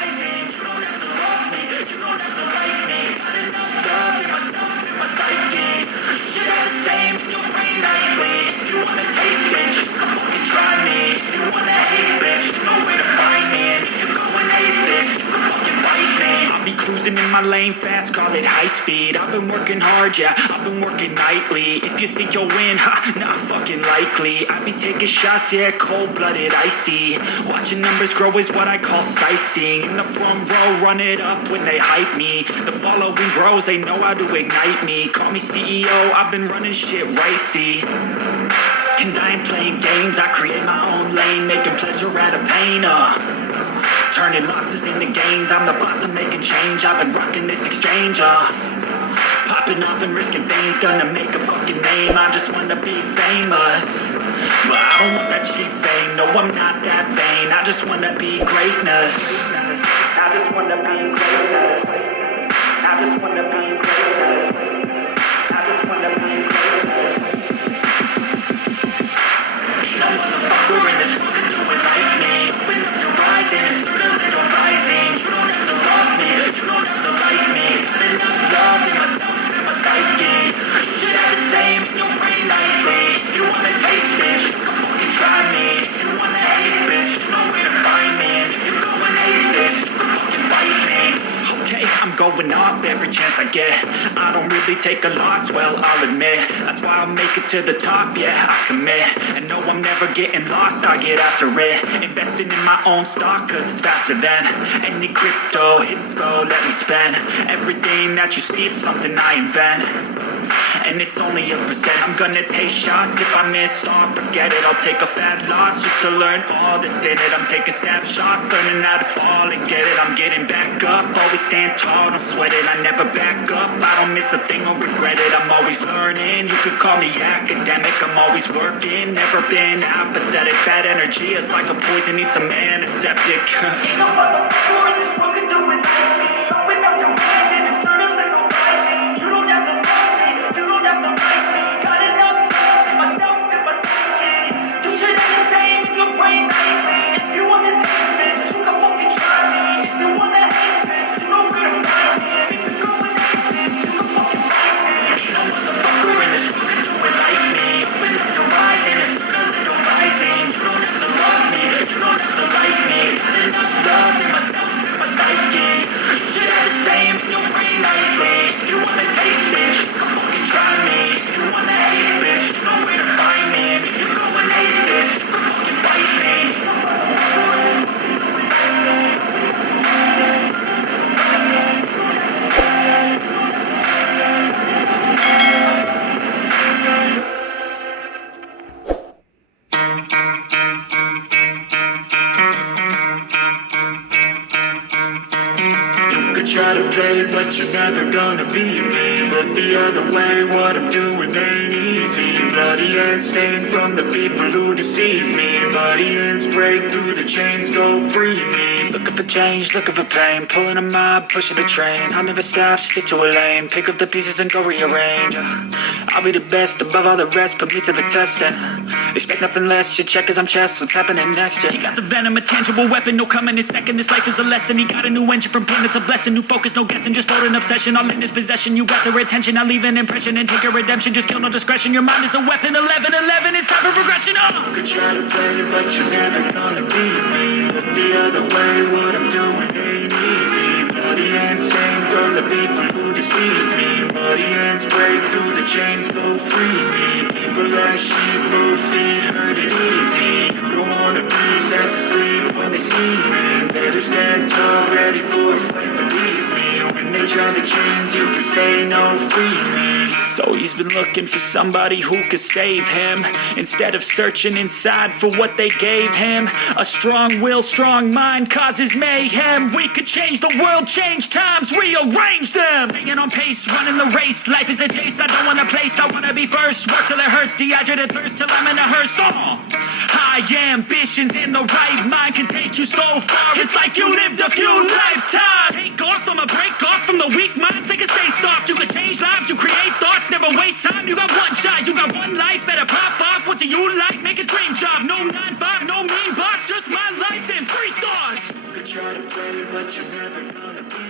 rising. You don't have to love me, you don't have to like me. Got enough love in myself, in my psyche. You should have the same in your brain nightly. If you wanna taste, bitch, you can fucking try me. If you wanna hate, bitch, you know where to find me. And if you go and hate this, you can fucking bite me. I'll be cruising in my lane fast, call it high speed. I've been working hard, yeah, I've been working nightly. If you think you'll win, ha, not fucking likely. I be taking shots, yeah, cold-blooded, icy. Watching numbers grow is what I call sightseeing. In the front row, run it up when they hype me. The following grows, they know how to ignite me. Call me CEO, I've been running shit right, see. And I ain't playing games, I create my own lane, making pleasure out of pain, turning losses into gains, I'm the boss, I'm making change. I've been rocking this exchange, popping off and risking things, gonna make a fucking name. I just wanna be famous, but I don't want that cheap fame. No, I'm not that vain, I just wanna be greatness. I just wanna be greatness. I just wanna be greatness. I just wanna be greatness. Ain't no motherfucker in this world can do it like me. Open up your eyes and insert a little rising. You don't have to love me, you don't have to like me. Got enough love in myself, in my psyche. You should have the same in your brain nightly. If you wanna taste, bitch, you can fucking try me. If you wanna hate, bitch, you know where to find me. And if you go and hate this, you can fucking bite me. Okay, I'm going off every chance I get. I don't really take a loss, well, I'll admit. That's why I'll make it to the top, yeah, I commit. And no, I'm never getting lost, I get after it. Investing in my own stock, cause it's faster than any crypto hits go, let me spend. Everything that you see is something I invent, and it's only a percent. I'm gonna take shots, if I miss off, forget it. I'll take a fat loss just to learn all that's in it. I'm taking snapshots, learning how to fall and get it. I'm getting back up, always stand tall, don't sweat it. I never back up, I don't miss a thing or regret it. I'm always learning, you could call me academic. I'm always working, never been apathetic. Bad energy is like a poison, needs some antiseptic. Ain't no motherfucker in this world can do it like me. Open up your eyes and insert a little rising. You don't have to love me, you don't have to like me. Got enough love in myself, in my psyche. You should have the same in your brain nightly. If you wanna taste, bitch, you can fucking try me. If you wanna hate, bitch, you know where to find me. And if you go and hate this, you can fucking find me. Ain't no motherfucker in this world can do it like me. Open up your eyes and insert a little rising. You don't have to love me, you don't have to like me. Got enough love in myself, in my psyche. You should have the same in your brain nightly. If you wanna taste, bitch, you can fucking try me. If you wanna hate, bitch, you know where to find me. And if you go and hate this, you can fucking bite me. Try to play, but you're never gonna beat me. Look the other way, what I'm doing ain't easy. Bloody hands stained from the people who deceive me. Muddy hands break through the chains, go free me. Looking for change, looking for pain. Pulling a mob, pushing a train. I'll never stop, stick to a lane. Pick up the pieces and go rearrange. I'll be the best above all the rest, put me to the test and expect nothing less. Your check as I'm chess, what's happening next? Yeah. He got the venom, a tangible weapon, no coming in second. This life is a lesson, he got a new engine from pain, it's a blessing. New focus, no guessing, just hold an obsession. All in his possession, you got their attention. I'll leave an impression and take your redemption. Just kill no discretion, your mind is a weapon. 11-11, it's time for progression. You could try to play, but you're never gonna beat me. Look the other way, what I'm doing ain't easy. Bloody hands stained from the people who deceive me. Muddy hands break through the chains, go free me. People like sheep move feet, hurt it easy. You don't wanna be fast asleep when they scheming. Better stand tall, ready for a fight, believe me. When they try to change, you can say no, free me. So he's been looking for somebody who could save him, instead of searching inside for what they gave him. A strong will, strong mind causes mayhem. We could change the world, change times, rearrange them. Staying on pace, running the race. Life is a chase, I don't want a place, I wanna be first. Work till it hurts, dehydrated thirst till I'm in a hearse. High ambitions in the right mind can take you so far. It's like you lived a few lifetimes. Take off from a break off from the weak minds, they can stay soft. You can change lives, you create thoughts, never waste time. You got one shot, you got one life, better pop off. What do you like? Make a dream job. No 9-5, no mean boss, just my life and free thoughts. You could try to play, but you're never gonna be